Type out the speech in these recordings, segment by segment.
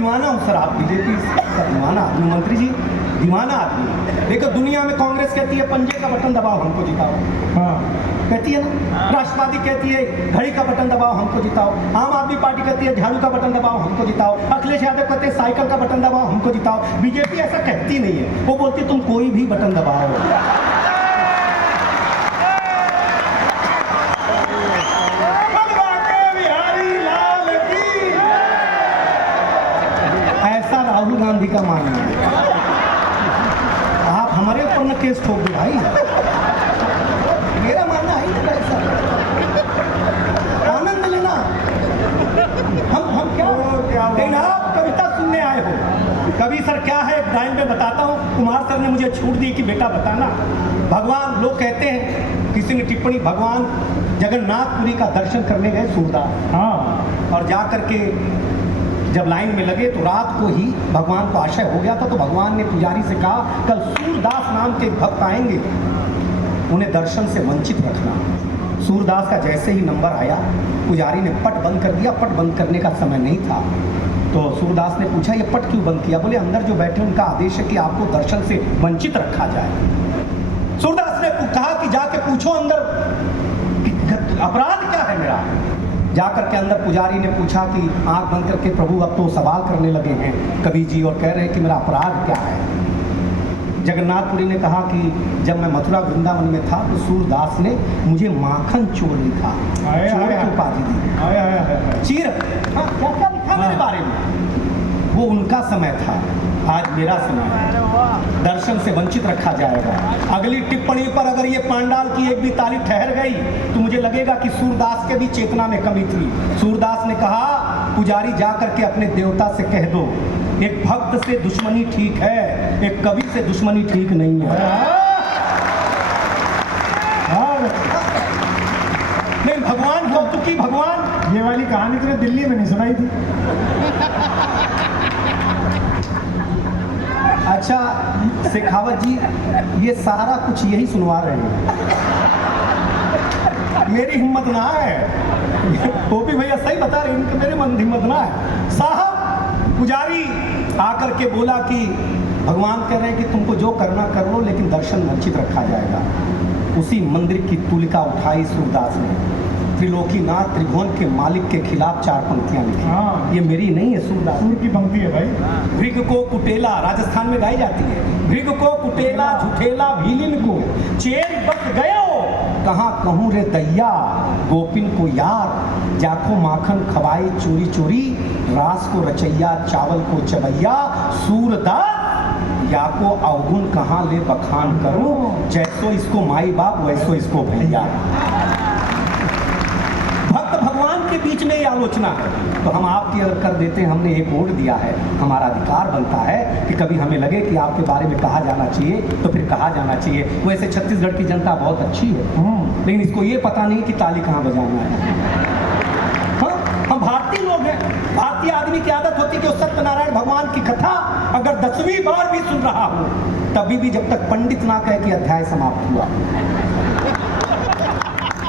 दीवाना हूँ सर, आप बीजेपी का दीवाना आदमी, मंत्री जी दीवाना आदमी। देखो दुनिया में कांग्रेस कहती है पंजे का बटन दबाओ हमको जिताओ, हाँ कहती है ना। राष्ट्रवादी कहती है घड़ी का बटन दबाओ हमको जिताओ। आम आदमी पार्टी कहती है झाड़ू का बटन दबाओ हमको जिताओ। अखिलेश यादव कहते हैं साइकिल का बटन दबाओ हमको जिताओ। बीजेपी ऐसा कहती नहीं है, वो बोलती तुम कोई भी बटन दबाओ। ऐसा राहुल गांधी का मानना है। आप हमारे ऊपर न केस ठोक दो भाई, मेरा मानना है ना भाई साहब, आनंद लेना। हम क्या लेकिन आप कविता सुनने आए हो। कवि सर क्या है एक लाइन में बताता हूँ। कुमार सर ने मुझे छूट दी कि बेटा बताना। भगवान, लोग कहते हैं, किसी ने टिप्पणी, भगवान जगन्नाथपुरी का दर्शन करने गए सूरदास, हाँ, और जा करके जब लाइन में लगे तो रात को ही भगवान को आशय हो गया था। तो भगवान ने पुजारी से कहा कल सूरदास नाम के भक्त आएंगे, उन्हें दर्शन से वंचित रखना। सूरदास का जैसे ही नंबर आया पुजारी ने पट बंद कर दिया। पट बंद करने का समय नहीं था। तो सूरदास ने पूछा ये पट क्यों बंद किया? बोले अंदर जो बैठे उनका आदेश है कि आपको दर्शन से वंचित रखा जाए। सूरदास ने कहा कि जाके पूछो अंदर अपराध क्या है मेरा। जाकर के अंदर पुजारी ने पूछा कि आंख बंद करके प्रभु अब तो सवाल करने लगे हैं कवि जी और कह रहे हैं कि मेरा अपराध क्या है। जगन्नाथपुरी ने कहा कि जब मैं मथुरा वृंदावन में था तो सूरदास ने मुझे माखन चोर लिखा, चोर की उपाधि दी। चीर, हाँ, क्या क्या लिखा मेरे बारे में। वो उनका समय था, आज मेरा समय है। दर्शन से वंचित रखा जाएगा। अगली टिप्पणी पर अगर ये पांडाल की एक भी ताली ठहर गई तो मुझे लगेगा कि सूरदास के भी चेतना में कमी थी। सूरदास ने कहा पुजारी जा करके अपने देवता से कह दो एक भक्त से दुश्मनी ठीक है, एक कवि से दुश्मनी ठीक नहीं है। नहीं, भगवान कौतुकी भगवान। ये वाली कहानी तुमने दिल्ली में नहीं सुनाई थी? अच्छा शेखावत जी, ये सारा कुछ यही सुनवा रहे हैं। मेरी हिम्मत ना है। वो भी भैया सही बता रहे हैं, मेरे मन हिम्मत ना है। साहब पुजारी आकर के बोला कि भगवान कह रहे हैं कि तुमको जो करना कर लो, लेकिन दर्शन वंचित रखा जाएगा। उसी मंदिर की तुलिका उठाई सूरदास ने, त्रिलोकीनाथ त्रिभुवन के मालिक के खिलाफ 4 पंक्तियां लिखी। हाँ, ये मेरी नहीं है, सूरदास सूर की पंक्ति है भाई। भृग को कुटेला, राजस्थान में गाई जाती है। भृग को कुटेला झुठेला भीलिन को, चेर बस गयो कहाँ कहूँ रे दैया, गोपिन को यार जाको माखन खवाई चोरी चोरी, रास को रचैया चावल को चबैया, सूरदास या को अवगुण कहाँ ले बखान करूं, जैसो इसको माई बाप वैसो इसको भैया। भक्त भगवान के बीच में ये आलोचना है, तो हम आपकी अगर कर देते हैं, हमने एक वोट दिया है, हमारा अधिकार बनता है कि कभी हमें लगे कि आपके बारे में कहा जाना चाहिए तो फिर कहा जाना चाहिए। वैसे छत्तीसगढ़ की जनता बहुत अच्छी है, लेकिन इसको ये पता नहीं कि ताली कहाँ बजाना है। हाँ, हम भारतीय लोग हैं। भारतीय आदमी की आदत होती है कि वो सत्यनारायण भगवान की कथा अगर 10वीं बार भी सुन रहा हो तभी भी जब तक पंडित ना कहे कि अध्याय समाप्त हुआ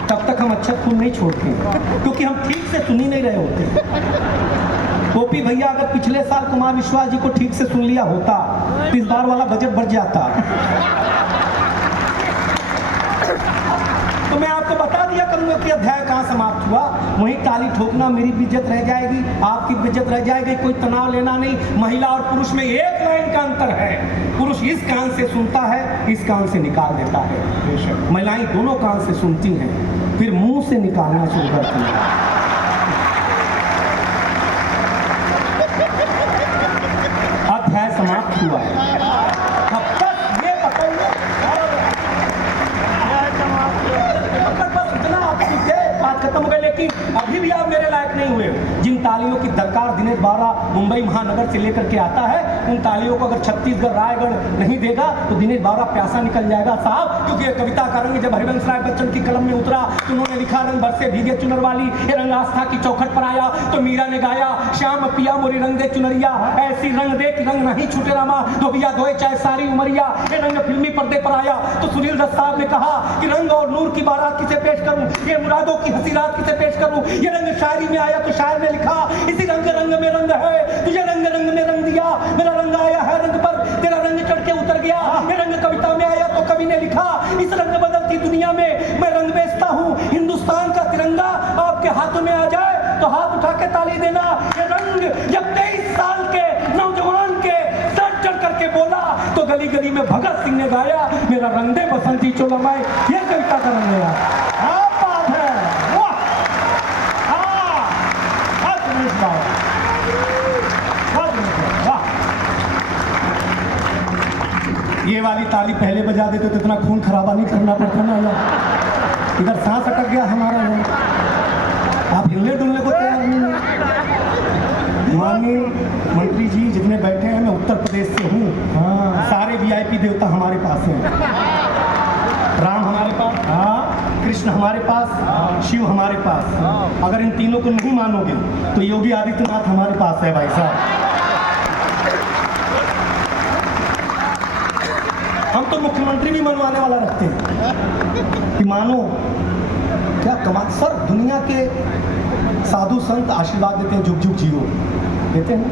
तब तक हम अच्छा खून नहीं छोड़ते, क्योंकि हम ठीक से सुन ही नहीं रहे होते। गोपी भैया अगर पिछले साल कुमार विश्वास जी को ठीक से सुन लिया होता तो इस बार वाला बजट बढ़ जाता। तो मैं आपको बता दिया करूंगा कि अध्याय कहाँ समाप्त हुआ। वहीं ताली ठोकना मेरी भी इज्जत रह जाएगी, आपकी भी इज्जत रह जाएगी, कोई तनाव लेना नहीं। महिला और पुरुष में एक लाइन का अंतर है, पुरुष इस कान से सुनता है, इस कान से निकाल देता है। महिलाएं दोनों कान से सुनती हैं, फिर मुंह से निकालना शुरू करती हैं। अध्याय समाप्त हुआ है। अब तक ये बताइए, बस इतना आप सीखे, बात खत्म हो गई। लेकिन अभी भी आप मेरे लायक नहीं हुए हो। जिन तालियों की दरकार दिनेश बावरा मुंबई महानगर से लेकर के आता है, उन तालियों को अगर छत्तीसगढ़ रायगढ़ नहीं देगा तो दिनेश बावरा प्यासा निकल जाएगा साहब, क्योंकि ये कविता का रंग जब हरिवंश राय बच्चन की कलम में उतरा तो उन्होंने लिखा रंग बरसे भीगे चुनर वाली, ये रंग आस्था की चौखट पर आया तो मीरा ने गाया श्याम पिया मोरी रंग दे चुनरिया, ऐसी रंग दे कि रंग नहीं छूटे रामा, धोबिया धोए चाहे सारी उमरिया। ये रंग फिल्मी पर्दे पर आया तो सुनील दत्त साहब ने कहा कि रंग और नूर की बारात किसे पेश करूं, ये मुरादों की हंसी रात किसे पेश करूं। ये रंग शायरी में आया तो शायर ने लिखा इसी रंग रंग में रंग है, तुझे रंग रंग में रंग दिया, मेरा रंग आया है रंग पर, तेरा रंग चढ़ के उतर गया। ये रंग कविता में आया तो कवि ने लिखा इस रंग बदलती दुनिया में मैं रंग बेचता हूँ, हिंदुस्तान का तिरंगा आपके हाथों में आ जाए तो हाथ उठा के ताली देना। ये रंग जब 23 साल के नौजवान के सर चढ़ करके बोला तो गली गली में भगत सिंह ने गाया मेरा रंग दे बसंती चोला माए। ये कविता का रंग है, क्या बात है, वाह, दिनेश बावरा, वाह। ये वाली ताली पहले बजा देते तो इतना खून खराबा नहीं करना पड़ता ना यार। इधर सांस अटक गया हमारा यार, आप हिलने डुलने को तैयार नहीं है। माननीय मंत्री जी जितने बैठे हैं, मैं उत्तर प्रदेश से हूँ। हाँ, सारे वीआईपी देवता हमारे पास हैं। राम हमारे पास, हाँ, कृष्ण हमारे पास, शिव हमारे पास। अगर इन तीनों को नहीं मानोगे तो योगी आदित्यनाथ हमारे पास है भाई साहब। हम तो मुख्यमंत्री भी मनवाने वाला रखते हैं कि मानो क्या कमाल। सर दुनिया के साधु संत आशीर्वाद देते हैं जुग जुग जियो, देते हैं।